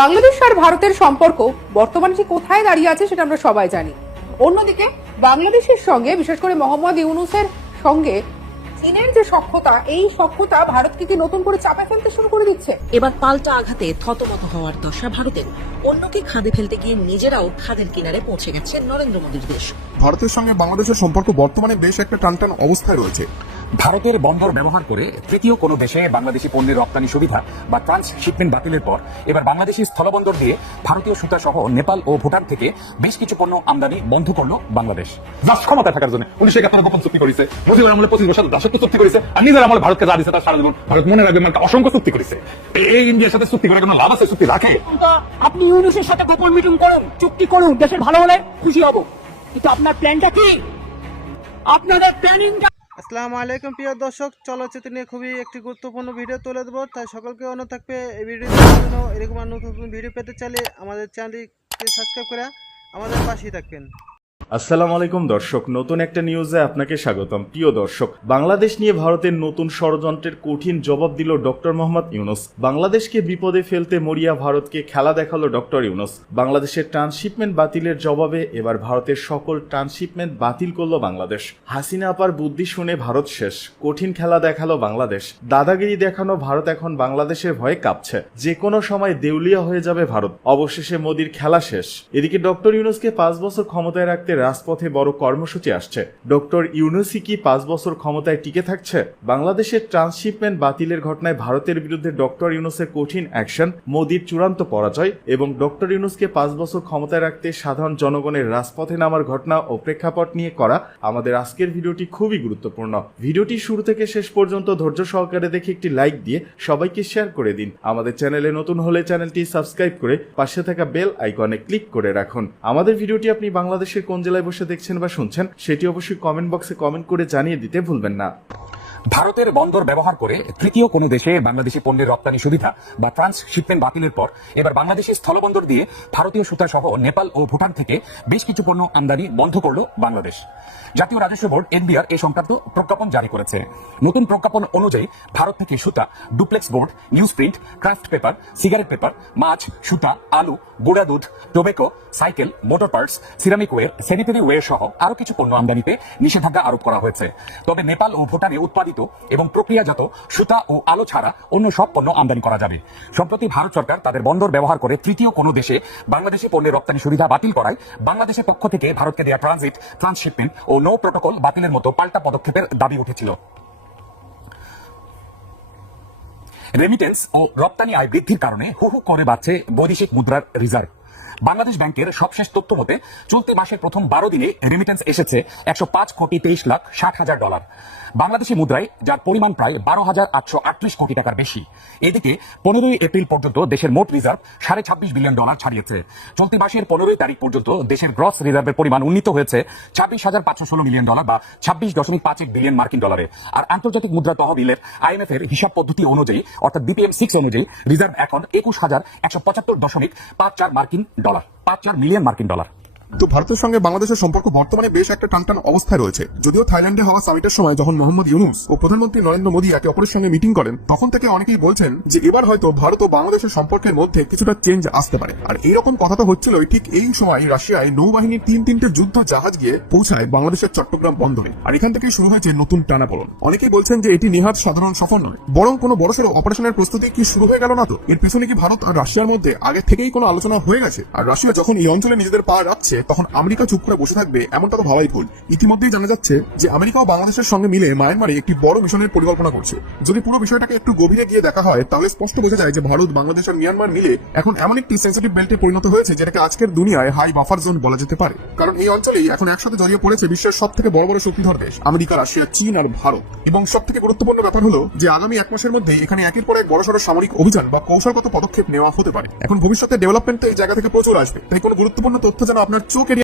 বাংলাদেশ আর ভারতের সম্পর্ক বর্তমানে ঠিক কোথায় দাঁড়িয়ে আছে সেটা আমরা সবাই জানি। অন্যদিকে বাংলাদেশের সঙ্গে বিশেষ করে মোহাম্মদ ইউনুসের সঙ্গে চীনের যে সক্ষতা এই সক্ষতা ভারতকে কি নতুন করে চাপে ফেলতে শুরু করে দিচ্ছে? এবার পাল্টা আঘাতে থতমত হওয়ার দশা ভারতের। অন্যকে খাদে ফেলতে গিয়ে নিজেরাও খাদের কিনারে পৌঁছে গেছে নরেন্দ্র মোদীর দেশ। ভারতের সঙ্গে বাংলাদেশের সম্পর্ক বর্তমানে বেশ একটা টানটান অবস্থায় রয়েছে। ভারতের বন্দর ব্যবহার করে তৃতীয় কোনো দেশে বাংলাদেশি পণ্যের রপ্তানি সুবিধা বা ট্রান্সশিপমেন্ট বাতিলের পর এবার বাংলাদেশি স্থলবন্দর দিয়ে ভারতীয় সুতা সহ নেপাল ও ভুটান থেকে বেশ কিছু পণ্য আমদানি বন্ধ করল বাংলাদেশ। ক্ষমতা থাকার জন্য উনিশ একাত্তর গোপন চুক্তি করেছে মুজিবুর আমলে পঁচিশ বছর দাসত্ব চুক্তি করেছে আর নিজের আমলে ভারতকে যা দিচ্ছে তার সারা জীবন ভারত মনে রাখবে মানে অসংখ্য চুক্তি করেছে। এই- এই ইন্ডিয়ার সাথে চুক্তি করে কোনো লাভ আছে? চুক্তি রাখে। আপনি ইউনুসের সাথে গোপন মিটিং করুন চুক্তি করুন দেশের ভালো হলে খুশি হব। কিন্তু আপনার প্ল্যানটা কি? আপনাদের প্ল্যানিংটা আসসালামু আলাইকুম প্রিয় দর্শক, চলচ্চিত্র নিয়ে খুবই একটি গুরুত্বপূর্ণ ভিডিও তুলে দেবো তাই সকলকে অনুরোধ থাকবে এই ভিডিও জন্য এরকম নতুন ভিডিও পেতে চাইলে আমাদের চ্যানেলটিকে সাবস্ক্রাইব করে আমাদের পাশেই থাকবেন। আসসালামু আলাইকুম, দর্শক। নতুন একটা নিউজে আপনাকে স্বাগতম। প্রিয় দর্শক, বাংলাদেশ নিয়ে ভারতের নতুন ষড়যন্ত্রের কঠিন জবাব দিল ডক্টর মোহাম্মদ ইউনুস। বাংলাদেশকে বিপদে ফেলতে মরিয়া ভারতকে খেলা দেখাল ডক্টর ইউনুস। বাংলাদেশের ট্রান্সশিপমেন্ট বাতিলের জবাবে এবার ভারতের সকল ট্রান্সশিপমেন্ট বাতিল করল বাংলাদেশ। হাসিনা আপার বুদ্ধি শুনে ভারত শেষ। কঠিন খেলা দেখাল বাংলাদেশ। দাদাগিরি দেখানো ভারত এখন বাংলাদেশের ভয়ে কাঁপছে। যে কোনো সময় দেউলিয়া হয়ে যাবে ভারত। অবশেষে মোদির খেলা শেষ। এদিকে ডক্টর ইউনুসকে পাঁচ বছর ক্ষমতায় রাখতে রাজপথে বড় কর্মসূচি আসছে। ডক্টর ইউনুসি কি পাঁচ বছর ক্ষমতায় টিকে থাকছে? বাংলাদেশের ট্রান্সশিপমেন্ট বাতিলের ঘটনায় ভারতের বিরুদ্ধে ডক্টর ইউনুসের কঠিন অ্যাকশন, মোদির চূড়ান্ত পরাজয় এবং ডক্টর ইউনুসকে পাঁচ বছর ক্ষমতায় রাখতে সাধারণ জনগণের রাজপথে নামার ঘটনা ও প্রেক্ষাপট নিয়ে করা আমাদের আজকের ভিডিওটি খুবই গুরুত্বপূর্ণ। ভিডিওটি শুরু থেকে শেষ পর্যন্ত ধৈর্য সহকারে দেখে একটি লাইক দিয়ে সবাইকে শেয়ার করে দিন। আমাদের চ্যানেলে নতুন হলে চ্যানেলটি সাবস্ক্রাইব করে পাশে থাকা বেল আইকনে ক্লিক করে রাখুন। আমাদের ভিডিওটি আপনি বাংলাদেশের কোন জেলায় বসে দেখছেন বা শুনছেন, সেটি অবশ্যই কমেন্ট বক্সে কমেন্ট করে জানিয়ে দিতে ভুলবেন না। ভারতের বন্দর ব্যবহার করে তৃতীয় কোনো দেশে বাংলাদেশি পণ্যের রপ্তানি সুবিধা বা ট্রান্সশিপমেন্ট বাতিলের পর এবার বাংলাদেশি স্থলবন্দর দিয়ে ভারতীয় সুতা সহ নেপাল ও ভুটান থেকে বেশ কিছু পণ্য আমদানি বন্ধ করল বাংলাদেশ। জাতীয় রাজস্ব বোর্ড, এনবিআর এই সংক্রান্ত প্রজ্ঞাপন জারি করেছে। নতুন প্রজ্ঞাপন অনুযায়ী ভারত থেকে সুতা, duplex board newsprint kraft paper, cigarette paper, মাছ, সুতা, আলু, গুঁড়া দুধ, tobacco, cycle, motor parts, ceramic ware, sanitary ware সহ আরও কিছু পণ্য আমদানিতে নিষেধাজ্ঞা আরোপ করা হয়েছে। তবে নেপাল ও ভুটানে উৎপাদিত এবং প্রক্রিয়াজাত সুতা ও আলো ছাড়া অন্য সব পণ্য আমদানি করা যাবে। সম্প্রতি ভারত সরকার তাদের বন্দর ব্যবহার করে তৃতীয় কোনো দেশে বাংলাদেশি পণ্যের রপ্তানি সুবিধা বাতিল করায় বাংলাদেশের পক্ষ থেকে ভারতকে দেওয়া ট্রানজিট ট্রান্সশিপমেন্ট ও নো প্রোটোকল বাতিলের মতো পাল্টা পদক্ষেপের দাবি উঠেছিল। রেমিটেন্স ও রপ্তানি আয় বৃদ্ধির কারণে হু হু করে বাড়ছে বৈদেশিক মুদ্রার রিজার্ভ বাংলাদেশ ব্যাংকের সবশেষ তথ্য মতে চলতি মাসের প্রথম বারো দিনে রেমিটেন্স এসেছে একশো পাঁচ কোটি তেইশ লাখ ষাট হাজার ডলার। বাংলাদেশি মুদ্রায়, যার পরিমাণ প্রায় বারো হাজার আটশো আটত্রিশ কোটি টাকার বেশি। এদিকে পনেরোই এপ্রিল পর্যন্ত দেশের মোট রিজার্ভ সাড়ে ছাব্বিশ বিলিয়ন ডলার ছাড়িয়েছে। চলতি মাসের পনেরোই তারিখ পর্যন্ত দেশের গ্রস রিজার্ভের পরিমাণ উন্নীত হয়েছে ছাব্বিশ হাজার পাঁচশো ষোলো মিলিয়ন ডলার বা ছাব্বিশ দশমিক পাঁচ এক বিলিয়ন মার্কিন ডলারে আর আন্তর্জাতিক মুদ্রা তহবিলের আইএমএফ এর হিসাব পদ্ধতি অনুযায়ী, অর্থাৎ বিপিএম সিক্স অনুযায়ী রিজার্ভ এখন একুশ হাজার একশো পঁচাত্তর দশমিক পাঁচ চার মার্কিন ডলার পাঁচ চার মিলিয়ন মার্কিন ডলার তো ভারতের সঙ্গে বাংলাদেশের সম্পর্ক বর্তমানে বেশ একটা টানটান অবস্থায় রয়েছে। যদিও থাইল্যান্ডে হওয়া সামিটের সময় যখন মোহাম্মদ ইউনুস ও প্রধানমন্ত্রী নরেন্দ্র মোদী একে অপরের সঙ্গে মিটিং করেন, তখন থেকে অনেকেই বলছেন যে এবার হয়তো ভারত ও বাংলাদেশের সম্পর্কের মধ্যে কিছুটা চেঞ্জ আসতে পারে। আর এইরকম কথা তো হচ্ছিল ঠিক এই সময় রাশিয়ায় নৌবাহিনীর তিন তিনটে যুদ্ধ জাহাজ গিয়ে পৌঁছায় বাংলাদেশের চট্টগ্রাম বন্দরে। আর এখান থেকে শুরু হয়েছে নতুন টানাপোড়ন। অনেকেই বলছেন যে এটি নিহাত সাধারণ সফর নয়। বরং কোনো বড়সড় অপারেশনের প্রস্তুতি কি শুরু হয়ে গেল না তো? এর পিছনে কি ভারত আর রাশিয়ার মধ্যে আগে থেকেই কোনো আলোচনা হয়ে গেছে? আর রাশিয়া যখন এই অঞ্চলে নিজেদের পা রাখছে তখন আমেরিকা চুপ করে বসে থাকবে এমনটা তো ভাবাই ভুল। ইতিমধ্যেই জানা যাচ্ছে যে আমেরিকা ও বাংলাদেশের সঙ্গে মিলে মায়ানমারে একটি বড় মিশনের পরিকল্পনা করছে। যদি পুরো বিষয়টাকে একটু গভীরে গিয়ে দেখা হয়, তাহলে স্পষ্ট বোঝা যায় যে ভারত, বাংলাদেশ আর মিয়ানমার মিলে এখন এমন একটি সেন্সিটিভ বেল্টে পরিণত হয়েছে যেটাকে আজকের দুনিয়ায় হাই বাফার জোন বলা যেতে পারে। কারণ এই অঞ্চলেই এখন একসাথে জড়িয়ে পড়েছে বিশ্বের সব থেকে বড় বড় শক্তিধর দেশ, আমেরিকা, রাশিয়া, চীন আর ভারত। এবং সব থেকে গুরুত্বপূর্ণ ব্যাপার হলো যে আগামী এক মাসের মধ্যে এখানে একের পর এক বড়সড় সামরিক অভিযান বা কৌশলগত পদক্ষেপ নেওয়া হতে পারে। এখন ভবিষ্যতে ডেভেলপমেন্ট এই জায়গা থেকে প্রচুর আসবে। তাই কোনো গুরুত্বপূর্ণ তথ্য যেন আপনার Zuckerberg.